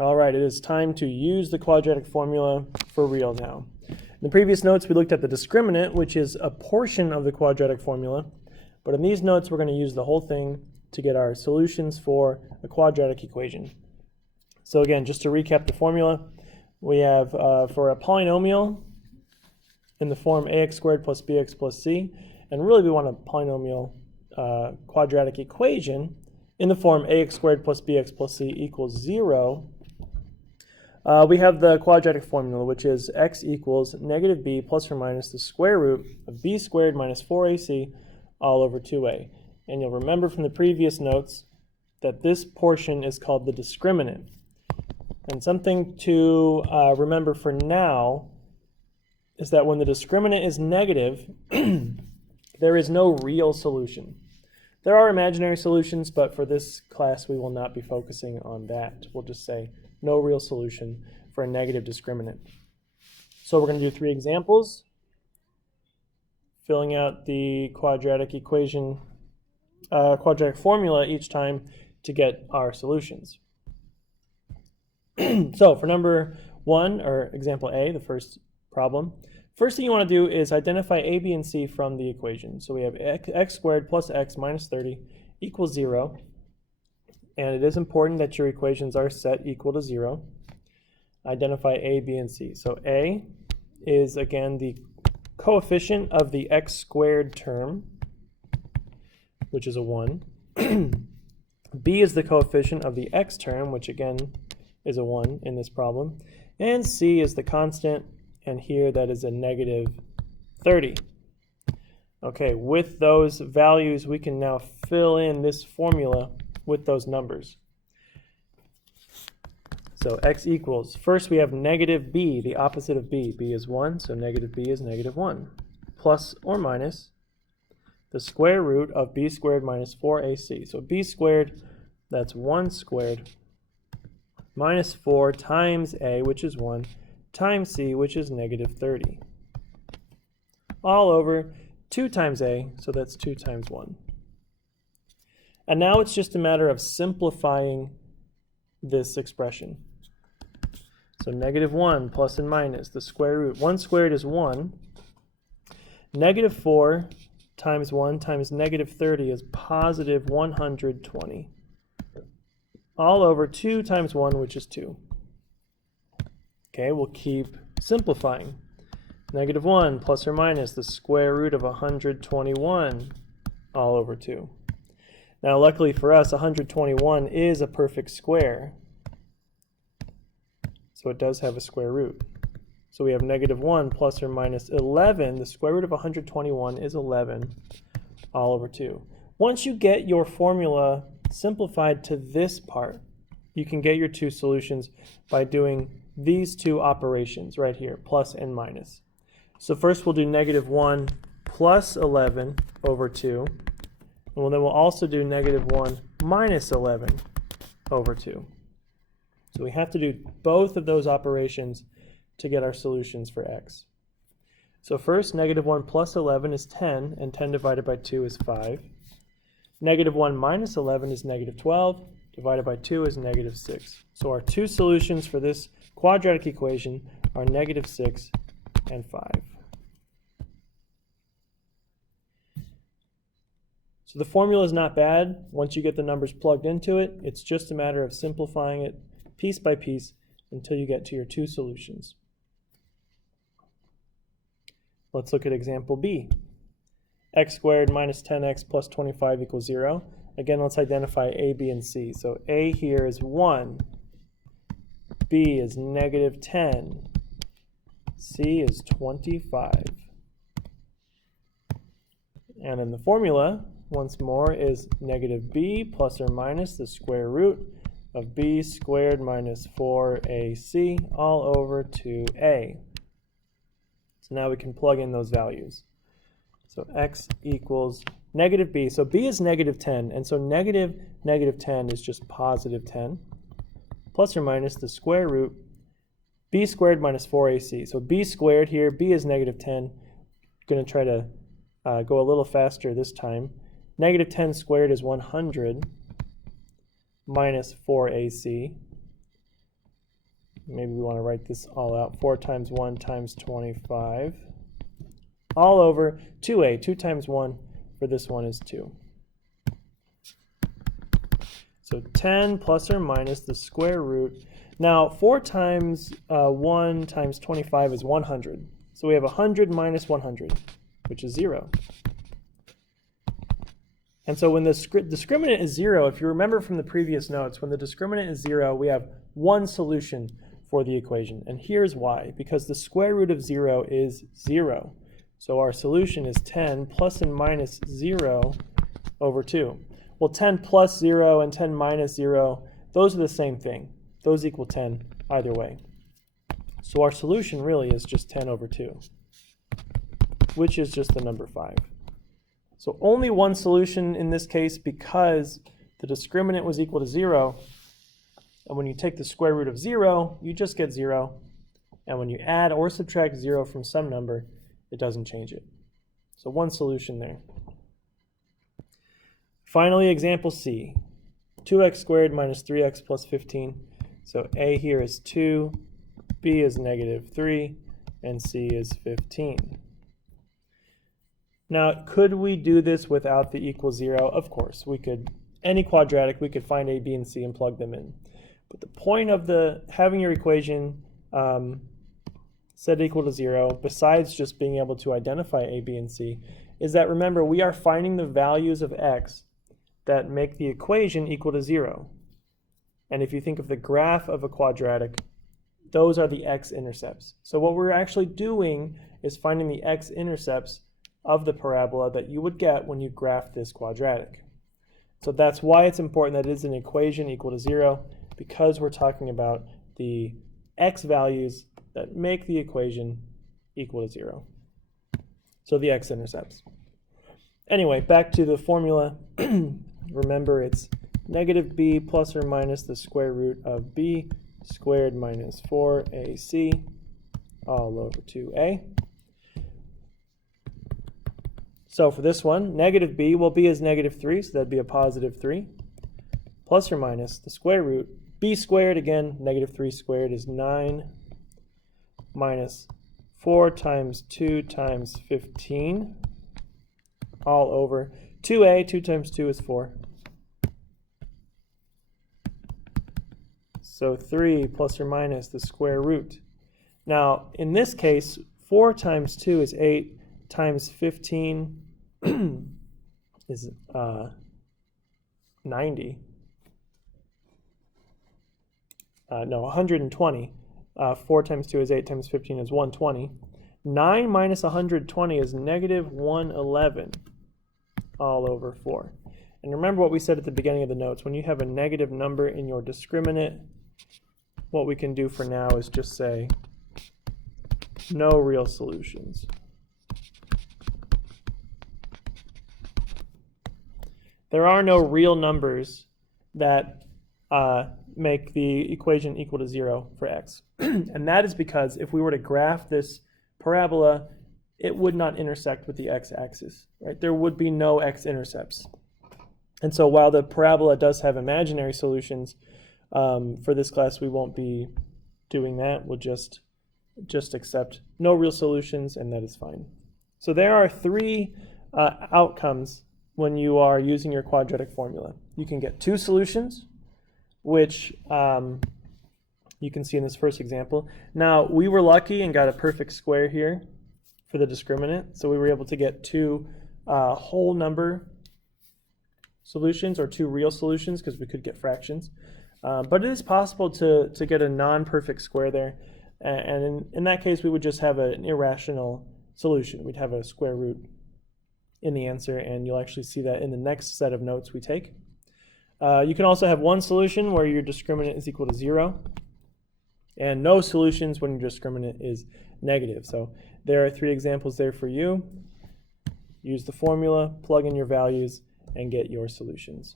All right, it is time to use the quadratic formula for real now. In the previous notes, we looked at the discriminant, which is a portion of the quadratic formula. But in these notes, we're going to use the whole thing to get our solutions for a quadratic equation. So again, just to recap the formula, we have for a polynomial in the form ax squared plus bx plus c, and really we want a polynomial quadratic equation in the form ax squared plus bx plus c equals 0. We have the quadratic formula, which is x equals negative b plus or minus the square root of b squared minus 4ac all over 2a. And you'll remember from the previous notes that this portion is called the discriminant. And something to remember for now is that when the discriminant is negative, there is no real solution. There are imaginary solutions, but for this class we will not be focusing on that. We'll just say no real solution for a negative discriminant. So we're going to do 3 examples, filling out the quadratic equation, quadratic formula each time to get our solutions. So for number 1, or example A, the first problem, first thing you want to do is identify a, b, and c from the equation. So we have x squared plus x minus 30 equals 0. And it is important that your equations are set equal to 0. Identify a, b, and c. So a is, again, the coefficient of the x squared term, which is a 1. B is the coefficient of the x term, which again is a 1 in this problem. And c is the constant, and here that is a negative 30. Okay, with those values, we can now fill in this formula with those numbers. So x equals, first we have negative b, the opposite of b. B is 1, so negative b is negative 1. Plus or minus the square root of b squared minus 4ac. So b squared, that's 1 squared, minus 4 times a, which is 1, times c, which is negative 30. All over 2 times a, so that's 2 times 1. And now it's just a matter of simplifying this expression. So negative 1 plus and minus the square root. 1 squared is 1. Negative 4 times 1 times negative 30 is positive 120. All over 2 times 1, which is 2. Okay, we'll keep simplifying. Negative 1 plus or minus the square root of 121 all over 2. Now, luckily for us, 121 is a perfect square. So it does have a square root. So we have negative 1 plus or minus 11. The square root of 121 is 11 all over 2. Once you get your formula simplified to this part, you can get your 2 solutions by doing these 2 operations right here, plus and minus. So first we'll do negative 1 plus 11 over 2. And then we'll also do negative 1 minus 11 over 2. So we have to do both of those operations to get our solutions for x. So first, negative 1 plus 11 is 10, and 10 divided by 2 is 5. Negative 1 minus 11 is negative 12, divided by 2 is negative 6. So our 2 solutions for this quadratic equation are negative 6 and 5. So the formula is not bad. Once you get the numbers plugged into it, it's just a matter of simplifying it piece by piece until you get to your 2 solutions. Let's look at example B. X squared minus 10x plus 25 equals 0. Again, let's identify a, b, and c. So a here is 1. B is negative 10. C is 25. And in the formula, once more, is negative b plus or minus the square root of b squared minus 4ac all over 2a. So now we can plug in those values. So x equals negative b. So b is negative 10, and so negative 10 is just positive 10, plus or minus the square root b squared minus 4ac. So b squared here, b is negative 10. I'm going to try to go a little faster this time. Negative 10 squared is 100 minus 4ac maybe we want to write this all out. 4 times 1 times 25 all over 2a. 2 times 1 for this one is 2. So 10 plus or minus the square root. Now 4 times 1 times 25 is 100. So we have 100 minus 100, which is 0. And so when the discriminant is 0, if you remember from the previous notes, when the discriminant is 0, we have one solution for the equation. And here's why. Because the square root of 0 is 0. So our solution is 10 plus and minus 0 over 2. Well, 10 plus 0 and 10 minus 0, those are the same thing. Those equal 10 either way. So our solution really is just 10 over 2, which is just the number 5. So only one solution in this case because the discriminant was equal to 0. And when you take the square root of 0, you just get 0. And when you add or subtract 0 from some number, it doesn't change it. So one solution there. Finally, example C. 2x squared minus 3x plus 15. So A here is 2, B is negative 3, and C is 15. Now, could we do this without the equal 0? Of course, we could. Any quadratic, we could find A, B, and C and plug them in. But the point of having your equation set equal to 0, besides just being able to identify A, B, and C, is that, remember, we are finding the values of x that make the equation equal to 0. And if you think of the graph of a quadratic, those are the x-intercepts. So what we're actually doing is finding the x-intercepts of the parabola that you would get when you graph this quadratic. So that's why it's important that it is an equation equal to 0, because we're talking about the x values that make the equation equal to 0. So the x-intercepts. Anyway, back to the formula. Remember, it's negative b plus or minus the square root of b squared minus 4ac all over 2a. So for this one, negative b, well, b is negative 3, so that'd be a positive 3, plus or minus the square root. B squared, again, negative 3 squared is 9, minus 4 times 2 times 15, all over 2a. 2 times 2 is 4. So 3 plus or minus the square root. Now, in this case, 4 times 2 is 8, times 15 is 90. No, 120. 4 times 2 is 8, times 15 is 120. 9 minus 120 is negative 111 all over 4. And remember what we said at the beginning of the notes. When you have a negative number in your discriminant, what we can do for now is just say no real solutions. There are no real numbers that make the equation equal to 0 for x. And that is because if we were to graph this parabola, it would not intersect with the x-axis, right? There would be no x-intercepts. And so while the parabola does have imaginary solutions, for this class we won't be doing that. We'll just accept no real solutions, and that is fine. So there are 3 outcomes when you are using your quadratic formula. You can get 2 solutions, which you can see in this first example. Now, we were lucky and got a perfect square here for the discriminant, so we were able to get 2 whole number solutions, or 2 real solutions, because we could get fractions. But it is possible to get a non-perfect square there, and in that case we would just have an irrational solution. We'd have a square root in the answer, and you'll actually see that in the next set of notes we take. You can also have one solution where your discriminant is equal to 0, and no solutions when your discriminant is negative. So there are 3 examples there for you. Use the formula, plug in your values, and get your solutions.